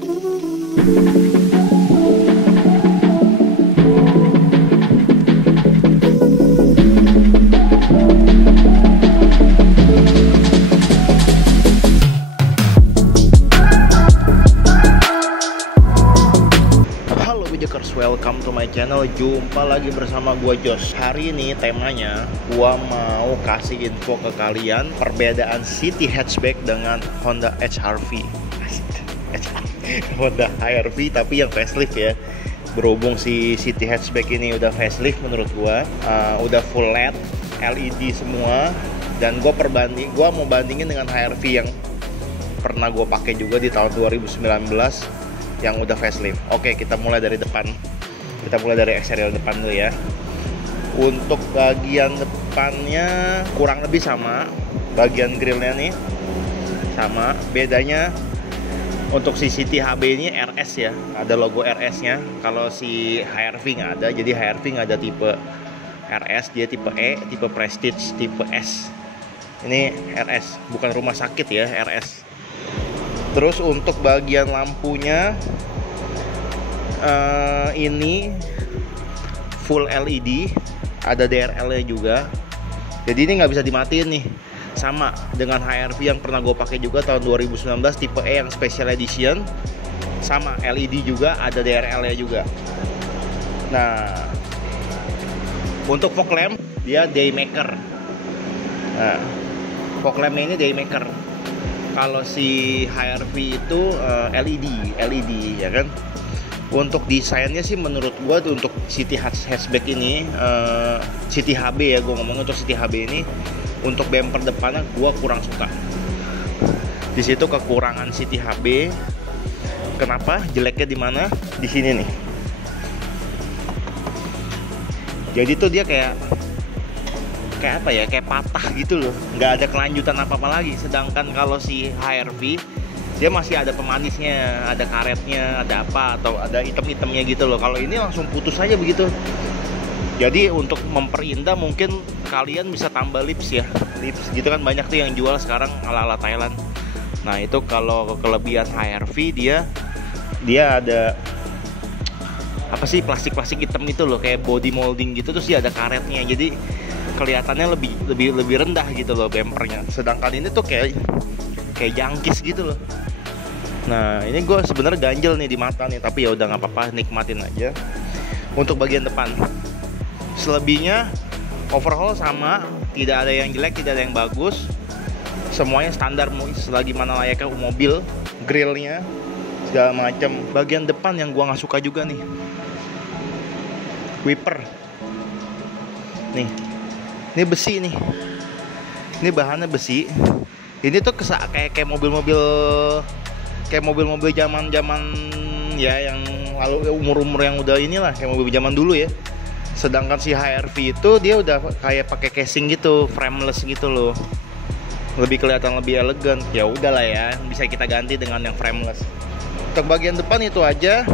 Welcome to my channel. Jumpa lagi bersama gua Jos. Hari ini temanya gua mau kasih info ke kalian perbedaan City hatchback dengan Honda HR-V. Honda HR-V tapi yang facelift ya. Berhubung si City hatchback ini udah facelift menurut gua, udah full LED, LED semua, dan gua mau bandingin dengan HR-V yang pernah gua pakai juga di tahun 2019 yang udah facelift. Oke, kita mulai dari depan. Kita mulai dari eksterior depan dulu ya. Untuk bagian depannya kurang lebih sama. Bagian grillnya nih sama. Bedanya untuk si City HB ini RS ya, ada logo RS nya. Kalau si HR-V nggak ada. Jadi HR-V nggak ada tipe RS, dia tipe E, tipe Prestige, tipe S. Ini RS, bukan rumah sakit ya, RS. Terus untuk bagian lampunya ini full LED, ada DRL-nya juga. Jadi ini nggak bisa dimatiin nih. Sama dengan HR-V yang pernah gue pakai juga tahun 2019 tipe E yang special edition. Sama LED juga, ada DRL-nya juga. Nah, untuk fog lamp dia daymaker. Nah, fog lamp-nya ini daymaker. Kalau si HR-V itu LED ya kan. Untuk desainnya sih menurut gua tuh untuk City hatchback ini, City HB ya, gua ngomong untuk City HB ini, untuk bumper depannya gua kurang suka. Di situ kekurangan City HB. Kenapa? Jeleknya di mana? Di sini nih. Jadi tuh dia kayak apa ya, kayak patah gitu loh, nggak ada kelanjutan apa-apa lagi. Sedangkan kalau si HR-V dia masih ada pemanisnya, ada karetnya, ada apa, atau ada item-itemnya gitu loh. Kalau ini langsung putus aja begitu. Jadi untuk memperindah mungkin kalian bisa tambah lips ya, lips gitu kan, banyak tuh yang jual sekarang ala-ala Thailand. Nah itu kalau kelebihan HR-V dia ada apa sih, plastik hitam itu loh, kayak body molding gitu, terus dia ada karetnya. Jadi kelihatannya lebih rendah gitu loh bumpernya. Sedangkan ini tuh kayak jangkis gitu loh. Nah ini gue sebenarnya ganjel nih di mata nih, tapi ya udah nggak apa-apa, nikmatin aja. Untuk bagian depan, selebihnya overhaul sama, tidak ada yang jelek, tidak ada yang bagus, semuanya standar selagi mana layaknya mobil. Grillnya segala macam. Bagian depan yang gue nggak suka juga nih, wiper nih. Ini besi nih. Ini bahannya besi. Ini tuh kayak mobil-mobil zaman ya, yang lalu umur yang udah inilah, kayak mobil zaman dulu ya. Sedangkan si HR-V itu dia udah kayak pakai casing gitu, frameless gitu loh. Lebih kelihatan lebih elegan. Ya udahlah ya, bisa kita ganti dengan yang frameless. Untuk bagian depan itu aja.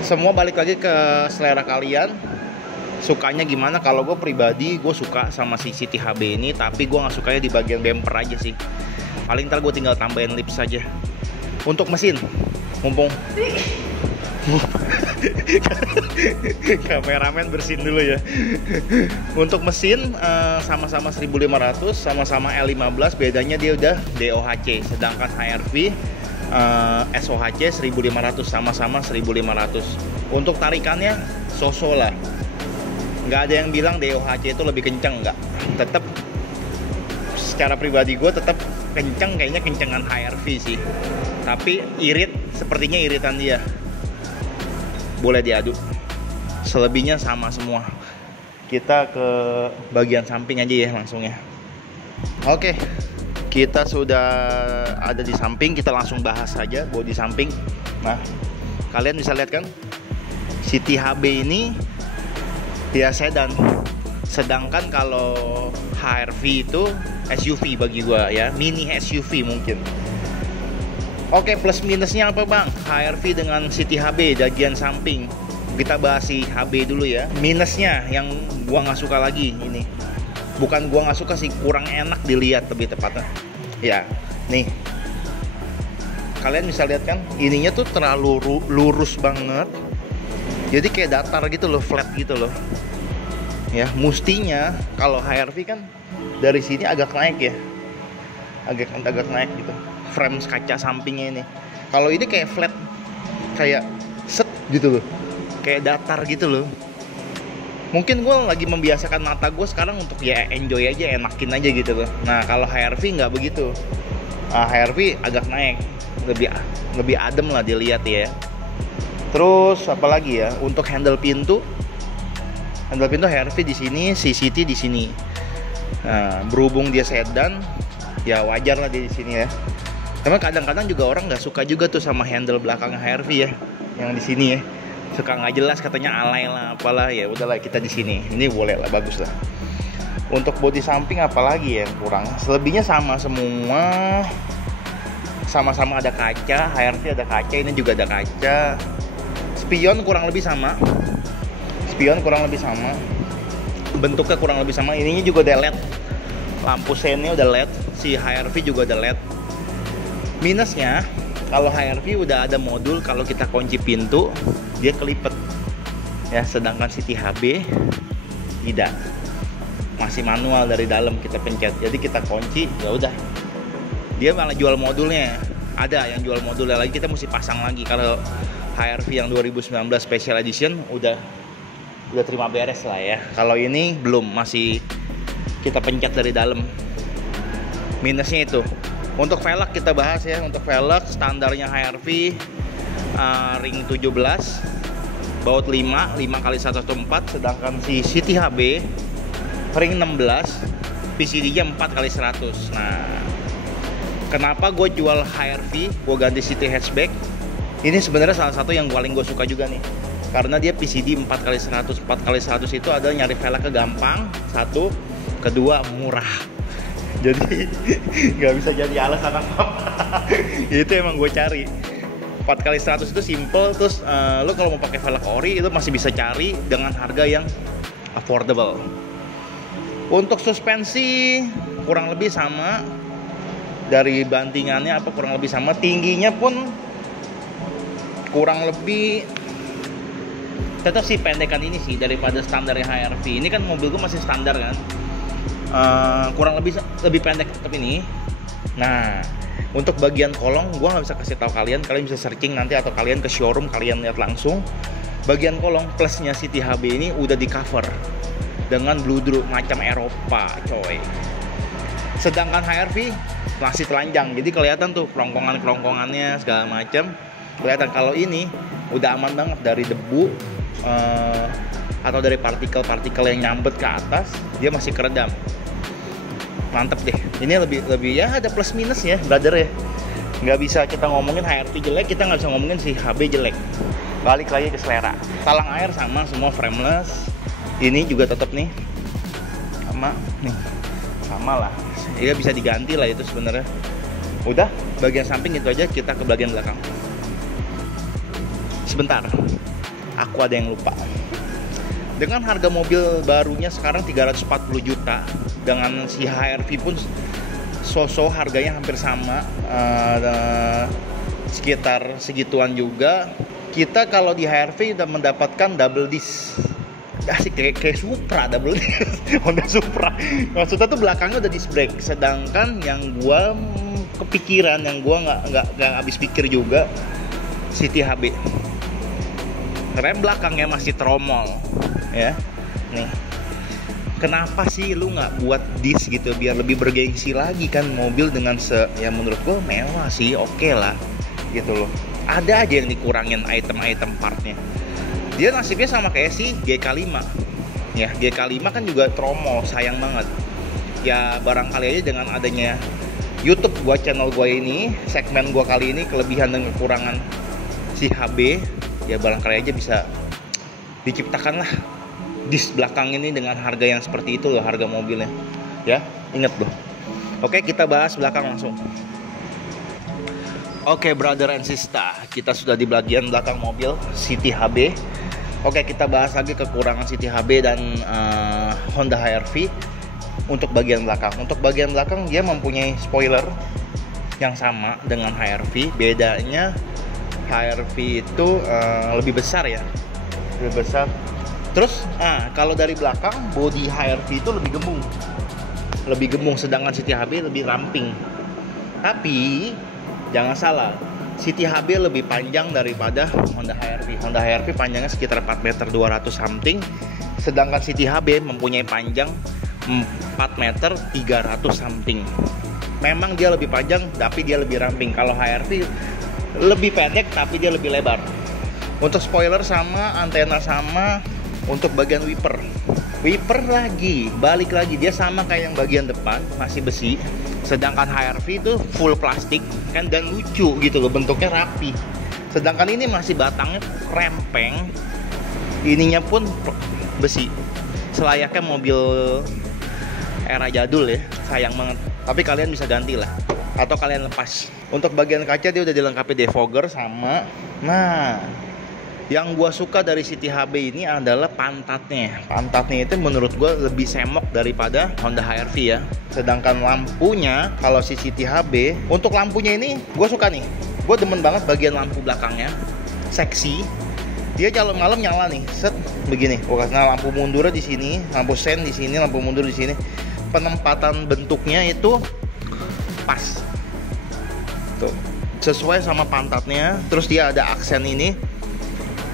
Semua balik lagi ke selera kalian. Sukanya gimana? Kalau gue pribadi, gue suka sama si City HB ini, tapi gue nggak sukanya di bagian bumper aja sih. Paling ntar gue tinggal tambahin lips saja. Untuk mesin, mumpung kameramen bersihin dulu ya. Untuk mesin sama-sama 1500, sama-sama L15, bedanya dia udah DOHC. Sedangkan HR-V SOHC 1500, sama-sama 1500. Untuk tarikannya so-so lah. Nggak ada yang bilang DOHC itu lebih kenceng, nggak. Tetap secara pribadi gue tetap kenceng, kayaknya kencengan HR-V sih. Tapi sepertinya iritan dia. Boleh diadu. Selebihnya sama semua. Kita ke bagian samping aja ya langsung ya. Oke, kita sudah ada di samping, kita langsung bahas saja bodi samping. Nah, kalian bisa lihat kan, City HB ini dia sedan. Sedangkan kalau HR-V itu SUV bagi gua ya, mini SUV mungkin. Oke, plus minusnya apa bang? HR-V dengan City HB bagian samping. Kita bahas si HB dulu ya. Minusnya yang gua nggak suka lagi ini. Bukan gua nggak suka sih, kurang enak dilihat lebih tepatnya. Ya, nih kalian bisa lihat kan, ininya tuh terlalu lurus banget. Jadi kayak datar gitu loh, flat gitu loh. Ya, mestinya kalau HR-V kan dari sini agak naik ya. Agak naik gitu. Frame kaca sampingnya ini. Kalau ini kayak flat, kayak set gitu loh. Kayak datar gitu loh. Mungkin gue lagi membiasakan mata gue sekarang untuk ya enjoy aja, enakin aja gitu loh. Nah, kalau HR-V nggak begitu. HR-V agak naik, lebih adem lah dilihat ya. Terus apa lagi ya? Untuk handle pintu HR-V di sini, CCT di sini. Nah, berhubung dia sedan, ya wajar lah dia di sini ya. Karena kadang-kadang juga orang nggak suka juga tuh sama handle belakang HR-V ya, yang di sini ya. Suka nggak jelas, katanya alay lah, apalah, ya udahlah kita di sini. Ini boleh lah, bagus lah. Untuk bodi samping apalagi yang kurang? Selebihnya sama semua. Sama-sama ada kaca, HR-V ada kaca, ini juga ada kaca. Spion kurang lebih sama. Bentuknya kurang lebih sama. Ininya juga ada LED. Lampu sennya udah LED. Si HR-V juga ada LED. Minusnya, kalau HR-V udah ada modul, kalau kita kunci pintu dia kelipet ya, sedangkan City HB tidak, masih manual dari dalam kita pencet. Jadi kita kunci ya udah, dia malah jual modulnya. Ada yang jual modulnya lagi, kita mesti pasang lagi. Kalau HR-V yang 2019 Special Edition udah terima beres lah ya. Kalau ini belum, masih kita pencet dari dalam. Minusnya itu. Untuk velg kita bahas ya. Untuk velg standarnya HR-V ring 17, baut 5 kali 114, sedangkan si City HB ring 16, PCD-nya 4 kali 100. Nah, kenapa gue jual HR-V, gue ganti City hatchback? Ini sebenarnya salah satu yang paling gue suka juga nih, karena dia PCD 4 kali 100. 4 kali 100 itu ada nyari velgnya gampang, satu, kedua murah. Jadi nggak bisa jadi alasan apa-apa. Itu emang gue cari 4 kali 100 itu simple. Terus lo kalau mau pakai velg ori itu masih bisa cari dengan harga yang affordable. Untuk suspensi kurang lebih sama, dari bantingannya apa kurang lebih sama. Tingginya pun kurang lebih tetap sih pendekan ini sih daripada standarnya HR-V. Ini kan mobil gue masih standar kan. Kurang lebih pendek tetap ini. Nah, untuk bagian kolong gue nggak bisa kasih tahu kalian bisa searching nanti, atau kalian ke showroom kalian lihat langsung. Bagian kolong plusnya City HB ini udah di cover dengan bludru macam Eropa coy. Sedangkan HR-V masih telanjang, jadi kelihatan tuh kerongkongannya segala macam kelihatan. Kalau ini udah aman banget dari debu atau dari partikel-partikel yang nyambet ke atas, dia masih keredam. Mantep deh. Ini lebih ya, ada plus minus ya brother ya. Nggak bisa kita ngomongin HR-V jelek, kita nggak bisa ngomongin si HB jelek. Balik lagi ke selera. Talang air sama semua frameless. Ini juga tetap nih sama lah. Ya bisa diganti lah itu sebenarnya. Udah, bagian samping itu aja, kita ke bagian belakang. Sebentar, aku ada yang lupa. Dengan harga mobil barunya sekarang 340 juta, dengan si HR-V pun harganya hampir sama, sekitar segituan juga. Kita kalau di HR-V udah mendapatkan double disc. Asik, kayak Supra, double disc. Honda Supra. Maksudnya tuh belakangnya udah disc brake. Sedangkan yang gua kepikiran, yang gua nggak habis pikir juga, City HB. Rem belakangnya masih tromol, ya. Nih, kenapa sih lu nggak buat disc gitu biar lebih bergengsi lagi kan mobil dengan ya menurut gua mewah sih, oke lah, gitu loh. Ada aja yang dikurangin item-item partnya. Dia nasibnya sama kayak si GK5, ya. GK5 kan juga tromol, sayang banget. Ya barangkali aja dengan adanya YouTube gua, channel gua ini, segmen gua kali ini kelebihan dan kekurangan si HB, ya barangkali aja bisa diciptakan lah disc belakang ini dengan harga yang seperti itu loh, harga mobilnya ya, inget loh. Oke, kita bahas belakang langsung. Oke, brother and sister, kita sudah di bagian belakang mobil City HB. Oke, kita bahas lagi kekurangan City HB dan Honda HR-V. Untuk bagian belakang dia mempunyai spoiler yang sama dengan HRV. Bedanya HRV itu lebih besar ya, lebih besar. Terus kalau dari belakang bodi HRV itu lebih gemuk, sedangkan City HB lebih ramping. Tapi jangan salah, City HB lebih panjang daripada Honda HRV. Honda HRV panjangnya sekitar 4 meter 200 something, sedangkan City HB mempunyai panjang 4 meter 300 something. Memang dia lebih panjang, tapi dia lebih ramping. Kalau HRV lebih pendek, tapi dia lebih lebar. Untuk spoiler sama, antena sama. Untuk bagian wiper balik lagi dia sama kayak yang bagian depan, masih besi. Sedangkan HRV itu full plastik kan, dan lucu gitu loh, bentuknya rapi. Sedangkan ini masih batangnya rempeng, ininya pun besi, selayaknya mobil era jadul ya. Sayang banget, tapi kalian bisa ganti lah, atau kalian lepas. Untuk bagian kaca dia udah dilengkapi defogger sama. Nah, yang gua suka dari City HB ini adalah pantatnya. Pantatnya itu menurut gua lebih semok daripada Honda HRV ya. Sedangkan lampunya, kalau si City HB, untuk lampunya ini gua suka nih. Gua demen banget bagian lampu belakangnya, seksi. Dia kalau malam nyala nih, set begini. Nah, lampu mundurnya di sini, lampu sen di sini, lampu mundur di sini. Penempatan bentuknya itu pas tuh, sesuai sama pantatnya. Terus dia ada aksen ini,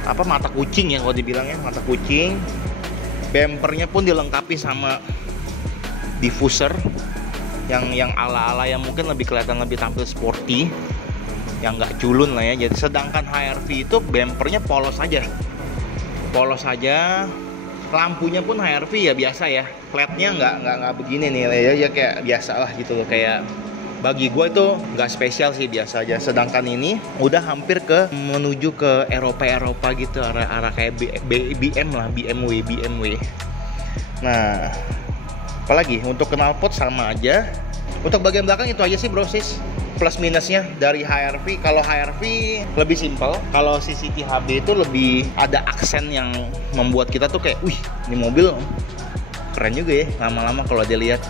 apa, mata kucing ya kalau dibilangnya, mata kucing. Bempernya pun dilengkapi sama diffuser yang ala-ala yang mungkin lebih kelihatan, lebih tampil sporty, yang nggak culun lah ya. Jadi sedangkan HRV itu bempernya polos aja. Lampunya pun HRV ya biasa ya, flatnya nggak begini nih ya kayak biasa lah gitu loh. Kayak bagi gue itu nggak spesial sih, biasa aja. Sedangkan ini udah hampir menuju ke Eropa gitu, arah kayak BMW. Nah, apalagi untuk knalpot sama aja. Untuk bagian belakang itu aja sih bro sis, plus minusnya dari HRV. Kalau HRV lebih simpel, kalau si City HB itu lebih ada aksen yang membuat kita tuh kayak, wih, ini mobil keren juga ya lama-lama kalau dia lihat.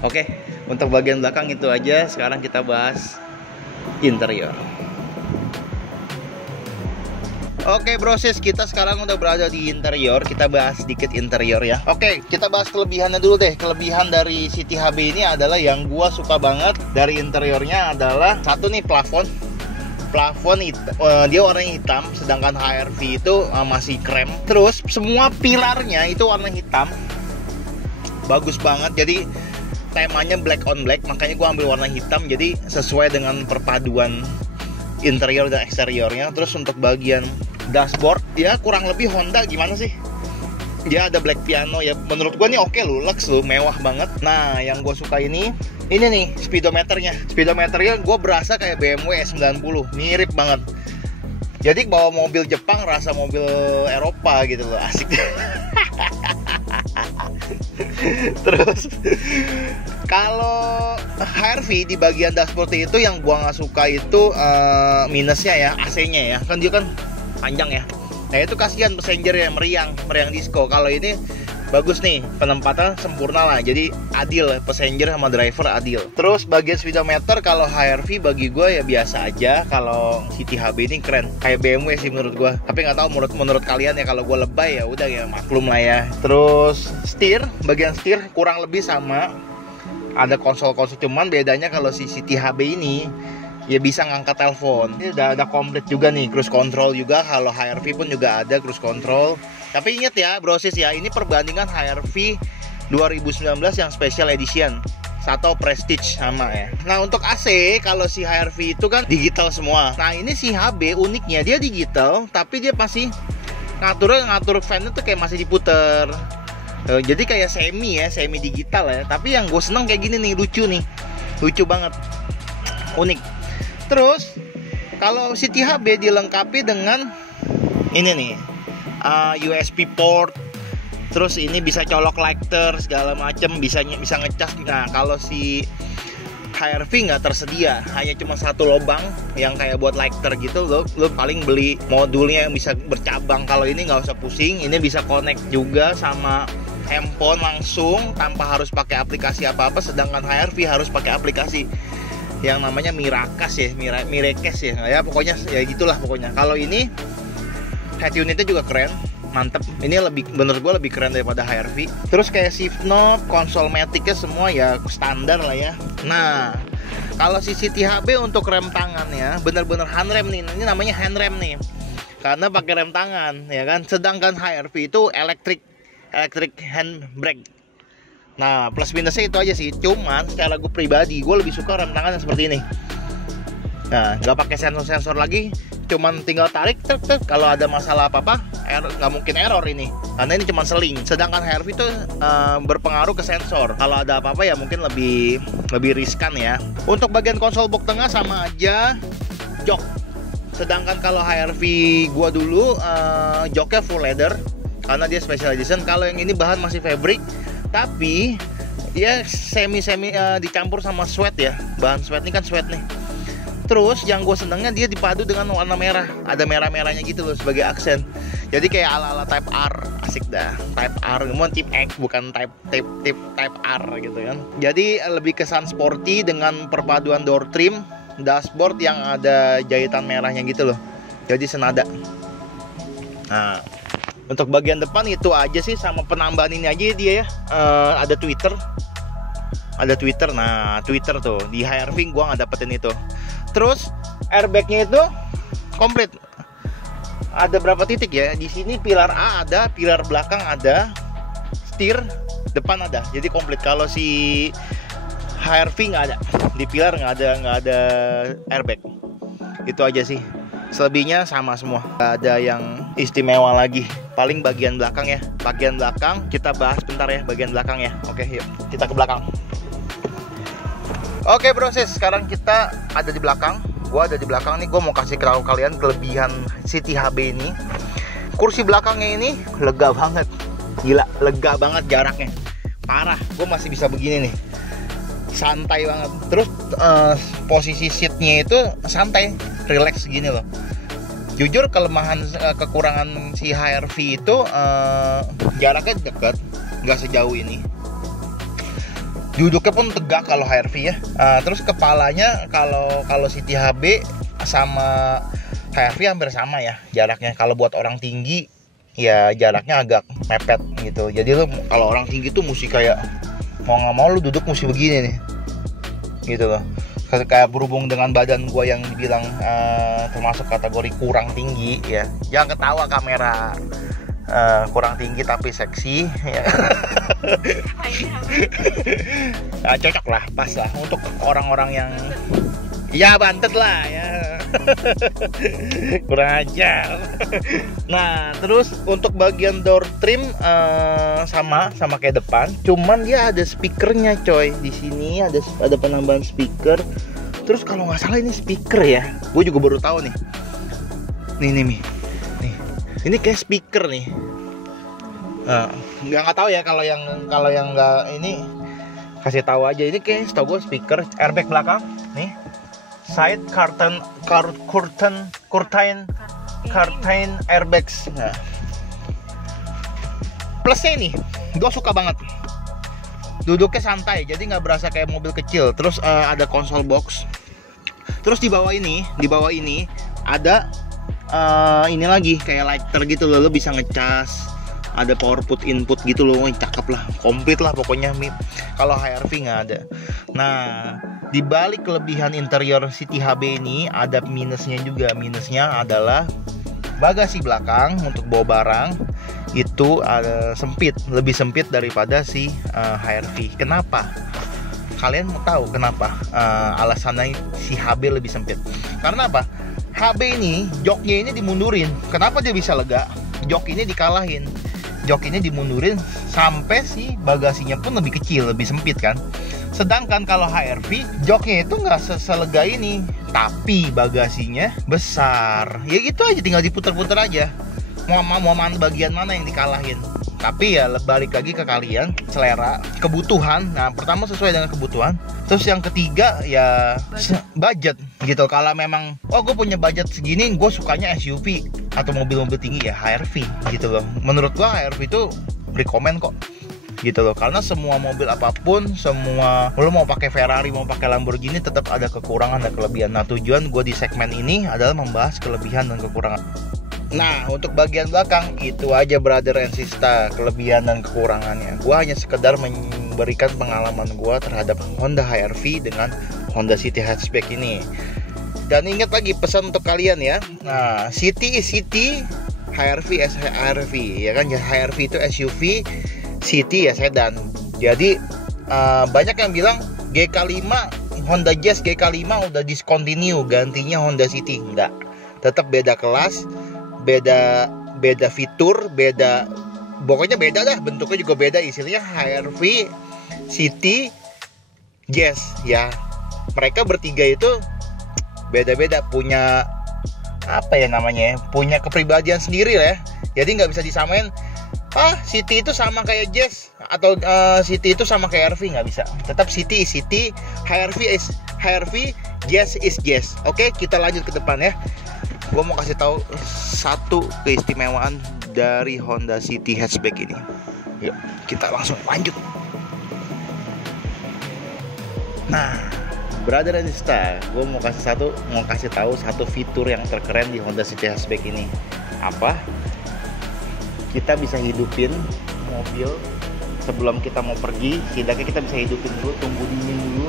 Oke, untuk bagian belakang itu aja. Sekarang kita bahas interior. Oke brosis, kita sekarang udah berada di interior. Kita bahas sedikit interior ya. Oke, kita bahas kelebihannya dulu deh. Kelebihan dari City HB ini adalah yang gua suka banget dari interiornya adalah satu nih, plafon dia warnanya hitam, sedangkan HRV itu masih krem. Terus semua pilarnya itu warna hitam, bagus banget. Jadi temanya black on black, makanya gua ambil warna hitam. Jadi sesuai dengan perpaduan interior dan eksteriornya. Terus untuk bagian dashboard ya kurang lebih Honda gimana sih, dia ada black piano ya, menurut gua nih oke loh, lux loh, mewah banget. Nah, yang gua suka ini nih speedometernya gua berasa kayak BMW S90, mirip banget. Jadi bawa mobil Jepang rasa mobil Eropa gitu loh, asik. Terus kalau HRV di bagian dashboard itu yang gua nggak suka itu minusnya ya, AC-nya ya, kan dia kan panjang ya. Nah itu kasihan passenger ya, meriang disco. Kalau ini bagus nih, penempatan sempurna lah, jadi adil, passenger sama driver adil. Terus bagian speedometer kalau HRV bagi gue ya biasa aja. Kalau City HB ini keren, kayak BMW sih menurut gue. Tapi nggak tahu menurut kalian ya. Kalau gue lebay ya udah ya, maklum lah ya. Terus bagian setir kurang lebih sama, ada konsol, cuman bedanya kalau si City HB ini ya bisa ngangkat telepon. Ini udah ada komplit juga nih, cruise control juga. Kalau HRV pun juga ada cruise control. Tapi ingat ya brosis ya, ini perbandingan HRV 2019 yang special edition atau prestige sama ya. Nah untuk AC, kalau si HRV itu kan digital semua. Nah ini si HB uniknya dia digital, tapi dia masih ngatur fan itu kayak masih diputer. Jadi kayak semi digital ya. Tapi yang gue seneng kayak gini nih, lucu banget, unik. Terus kalau City HB dilengkapi dengan ini nih, USB port. Terus ini bisa colok lighter segala macem, bisa ngecas. Nah kalau si HRV nggak tersedia, hanya cuma satu lubang yang kayak buat lighter gitu. Lo paling beli modulnya yang bisa bercabang. Kalau ini nggak usah pusing, ini bisa connect juga sama handphone langsung tanpa harus pakai aplikasi apa-apa. Sedangkan HRV harus pakai aplikasi yang namanya Miracas ya, Mirakes ya, pokoknya ya gitulah pokoknya. Kalau ini head unitnya juga keren, mantep. Ini menurut gue lebih keren daripada HRV. Terus kayak shift knob, konsol maticnya semua ya standar lah ya. Nah, kalau si CTHB untuk rem tangannya bener-bener handrem nih. Ini namanya handrem nih, karena pakai rem tangan ya kan. Sedangkan HRV itu electric handbrake. Nah, plus minusnya itu aja sih. Cuman secara gue pribadi, gue lebih suka rem tangan yang seperti ini. Nah, nggak pakai sensor lagi, cuman tinggal tarik, kalau ada masalah apa-apa, nggak mungkin error ini, karena ini cuma seling. Sedangkan HRV itu berpengaruh ke sensor. Kalau ada apa-apa ya mungkin lebih riskan ya. Untuk bagian konsol box tengah sama aja, jok. Sedangkan kalau HRV gua dulu joknya full leather, karena dia special edition. Kalau yang ini bahan masih fabric, tapi dia semi dicampur sama sweat ya. Bahan sweat ini kan sweat nih. Terus yang gue senengnya dia dipadu dengan warna merah, ada merah-merahnya gitu loh sebagai aksen. Jadi kayak ala-ala Type R, asik dah. Type R, mau Type X bukan Type R gitu kan. Jadi lebih kesan sporty dengan perpaduan door trim, dashboard yang ada jahitan merahnya gitu loh. Jadi senada. Nah, untuk bagian depan itu aja sih, sama penambahan ini aja dia ya. Ada Twitter. Nah, Twitter tuh di HRV gua nggak dapetin itu. Terus airbagnya itu komplit. Ada berapa titik ya? Di sini pilar A ada, pilar belakang ada, setir depan ada. Jadi komplit. Kalau si HRV nggak ada, di pilar nggak ada airbag. Itu aja sih. Selebihnya sama semua. Nggak ada yang istimewa lagi. Paling bagian belakang ya. Bagian belakang kita bahas bentar ya. Bagian belakang ya. Oke, yuk kita ke belakang. Oke bro sis, sekarang kita ada di belakang. Gua ada di belakang nih, gue mau kasih tahu kalian kelebihan CTHB ini. Kursi belakangnya ini lega banget. Gila, lega banget jaraknya. Parah, gue masih bisa begini nih. Santai banget. Terus posisi seatnya itu santai, relax gini loh. Jujur kelemahan kekurangan si HRV itu jaraknya dekat, nggak sejauh ini. Duduknya pun tegak kalau HRV ya. Terus kepalanya kalau CTHB sama HRV hampir sama ya jaraknya. Kalau buat orang tinggi ya jaraknya agak mepet gitu. Jadi lo kalau orang tinggi tuh mesti kayak mau nggak mau lu duduk mesti begini nih, gitu loh. Kayak berhubung dengan badan gua yang dibilang termasuk kategori kurang tinggi ya. Jangan ketawa kamera. Kurang tinggi tapi seksi ya. Nah, cocok lah, pas lah untuk orang-orang yang ya bantet lah ya. Kurang ajar. Nah, terus untuk bagian door trim sama kayak depan, cuman dia ada speakernya coy. Di sini ada penambahan speaker. Terus kalau nggak salah ini speaker ya. Gue juga baru tahu nih. Nih. Ini kayak speaker nih. Nggak tahu ya kalau yang nggak ini kasih tahu aja. Ini kayak setahu gue speaker. Airbag belakang nih. Side curtain airbags. Nah. Plusnya ini, gue suka banget. Duduknya santai, jadi nggak berasa kayak mobil kecil. Terus ada konsol box. Terus di bawah ini ada ini lagi kayak lighter gitu loh, lo bisa ngecas, ada power input gitu loh, cakep lah, komplit lah pokoknya. Kalau HRV nggak ada. Nah, di balik kelebihan interior CTHB ini ada minusnya juga. Minusnya adalah bagasi belakang untuk bawa barang itu sempit, lebih sempit daripada si HRV. Kenapa? Kalian mau tahu kenapa? Alasannya si HB lebih sempit. Karena apa? HB ini joknya ini dimundurin. Kenapa dia bisa lega? Jok ini dikalahin. Jok ini dimundurin sampai si bagasinya pun lebih kecil, lebih sempit kan. Sedangkan kalau HRV joknya itu nggak selega ini, tapi bagasinya besar. Ya gitu aja, tinggal diputer-puter aja. Mau bagian mana yang dikalahin. Tapi ya balik lagi ke kalian, selera, kebutuhan. Nah, pertama sesuai dengan kebutuhan. Terus yang ketiga ya budget gitu. Kalau memang gue punya budget segini, gue sukanya SUV atau mobil-mobil tinggi, ya HRV gitu loh. Menurut gue HRV itu recommend kok. gitu loh. Karena semua mobil apapun, semua lo mau pakai Ferrari, mau pakai Lamborghini, tetap ada kekurangan dan kelebihan. Nah, tujuan gue di segmen ini adalah membahas kelebihan dan kekurangan. Nah, untuk bagian belakang itu aja brother and sister, kelebihan dan kekurangannya. Gue hanya sekedar memberikan pengalaman gue terhadap Honda HR-V dengan Honda City Hatchback ini. Dan ingat lagi pesan untuk kalian ya. Nah, City is City, HR-V is HR-V, ya kan? HR-V itu SUV, City ya sedan. Jadi banyak yang bilang GK5, Honda Jazz GK5 udah discontinue, gantinya Honda City. Enggak, tetap beda kelas, beda fitur, pokoknya beda dah, bentuknya juga beda, istilahnya HR-V, City, Jazz ya. Mereka bertiga itu beda-beda, punya apa ya namanya, punya kepribadian sendiri lah ya. Jadi nggak bisa disamain, City itu sama kayak Jazz atau City itu sama kayak HR-V, nggak bisa. Tetap City is City, HR-V is HR-V, Jazz is Jazz. Oke, kita lanjut ke depan ya. Gue mau kasih tahu satu keistimewaan dari Honda City Hatchback ini. Yuk, kita langsung lanjut. Nah, brother and sister, gue mau kasih tahu satu fitur yang terkeren di Honda City Hatchback ini. Apa? Kita bisa hidupin mobil sebelum kita mau pergi. Setidaknya kita bisa hidupin dulu, tunggu dingin dulu.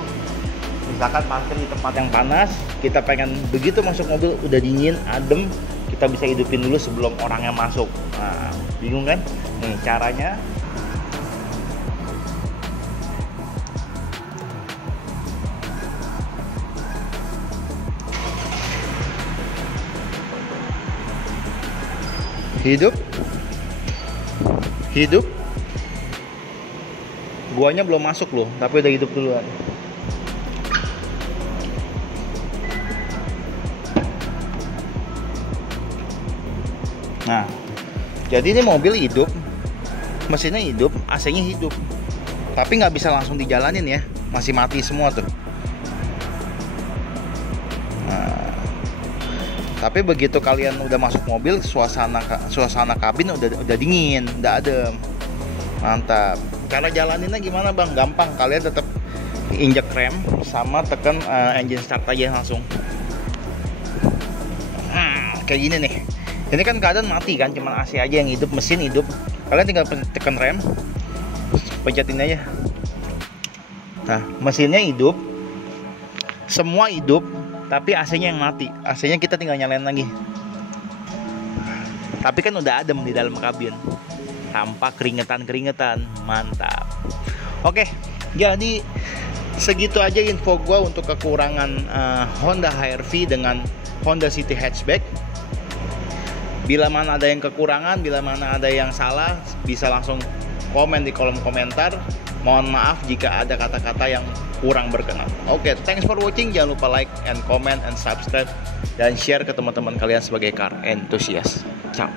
Misalkan parkir di tempat yang panas, kita pengen begitu masuk mobil udah dingin, adem, kita bisa hidupin dulu sebelum orangnya masuk. Nah, bingung kan? Nih caranya. Hidup. Guanya belum masuk loh, tapi udah hidup duluan. Nah, jadi ini mobil hidup, mesinnya hidup, AC-nya hidup, tapi nggak bisa langsung dijalanin ya, masih mati semua tuh. Nah, tapi begitu kalian udah masuk mobil, suasana kabin udah dingin, udah adem, mantap. Cara jalaninnya gimana bang? Gampang, kalian tetap injek rem sama tekan engine start aja langsung. Kayak gini nih. Ini kan keadaan mati kan, cuma AC aja yang hidup, mesin hidup. Kalian tinggal tekan rem, pencetin aja. Nah, mesinnya hidup, semua hidup, tapi AC-nya yang mati. AC-nya kita tinggal nyalain lagi. Tapi kan udah adem di dalam kabin, tanpa keringetan, mantap. Oke, jadi segitu aja info gua untuk kekurangan Honda HR-V dengan Honda City Hatchback. Bila mana ada yang kekurangan, bila mana ada yang salah, bisa langsung komen di kolom komentar. Mohon maaf jika ada kata-kata yang kurang berkenan. Oke, thanks for watching. Jangan lupa like and comment and subscribe dan share ke teman-teman kalian sebagai car enthusiast. Ciao.